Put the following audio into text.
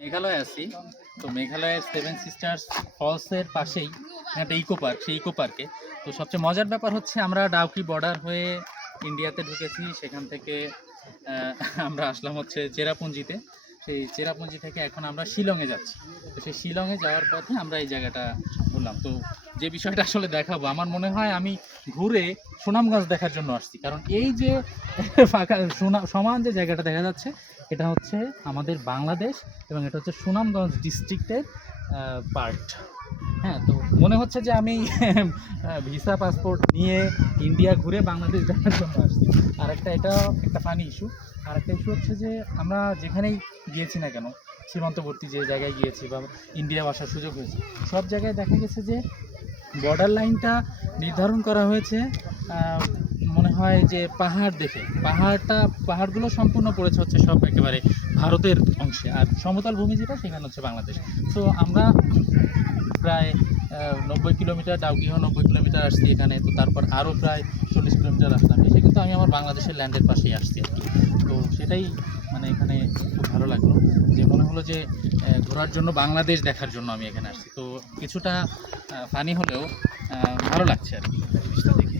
মেঘালয়ে আছি। তো মেঘালয়ের সেভেন সিস্টার্স ফলসের পাশেই একটা ইকো পার্ক, সেই ইকো পার্কে। তো সবচেয়ে মজার ব্যাপার হচ্ছে আমরা ডাউকি বর্ডার হয়ে ইন্ডিয়াতে ঢুকেছি। সেখান থেকে আহ, আমরা আসলাম হচ্ছে চেরাপুঞ্জিতে। সেই চেরাপুঞ্জি থেকে এখন আমরা শিলংয়ে যাচ্ছি। তো সেই শিলংয়ে যাওয়ার পথে আমরা এই জায়গাটা ঘুরলাম। তো যে বিষয়টা আসলে দেখাবো, আমার মনে হয় আমি ঘুরে সুনামগঞ্জ দেখার জন্য আসছি। কারণ এই যে ফাঁকা সমান যে জায়গাটা দেখা যাচ্ছে, এটা হচ্ছে আমাদের বাংলাদেশ এবং এটা হচ্ছে সুনামগঞ্জ ডিস্ট্রিক্টের পার্ট। হ্যাঁ, তো মনে হচ্ছে যে আমি ভিসা পাসপোর্ট নিয়ে ইন্ডিয়া ঘুরে বাংলাদেশ দেখার জন্য আসছি। আর এটা একটা ফানি ইস্যু। আর একটা ইস্যু হচ্ছে যে আমরা যেখানেই গিয়েছি না কেন, সীমান্তবর্তী যে জায়গায় গিয়েছি বা ইন্ডিয়া আসার সুযোগ হয়েছে, সব জায়গায় দেখা গেছে যে বর্ডার লাইনটা নির্ধারণ করা হয়েছে মনে হয় যে পাহাড় দেখে। পাহাড়গুলো সম্পূর্ণ পড়েছে হচ্ছে সব একেবারে ভারতের অংশে, আর সমতল ভূমি যেটা সেখানে হচ্ছে বাংলাদেশ। তো আমরা প্রায় 90 কিলোমিটার, ডাউকিও 90 কিলোমিটার আসছি এখানে। তো তারপর আরও প্রায় 40 কিলোমিটার আসলাম, এসে কিন্তু আমি আমার বাংলাদেশের ল্যান্ডের পাশেই আসছি আর কি। তো সেটাই মানে এখানে খুব ভালো লাগলো, যে মনে হলো যে ঘোরার জন্য, বাংলাদেশ দেখার জন্য আমি এখানে আসছি। তো কিছুটা ফানি হলেও ভালো লাগছে আর কি জিনিসটা দেখে।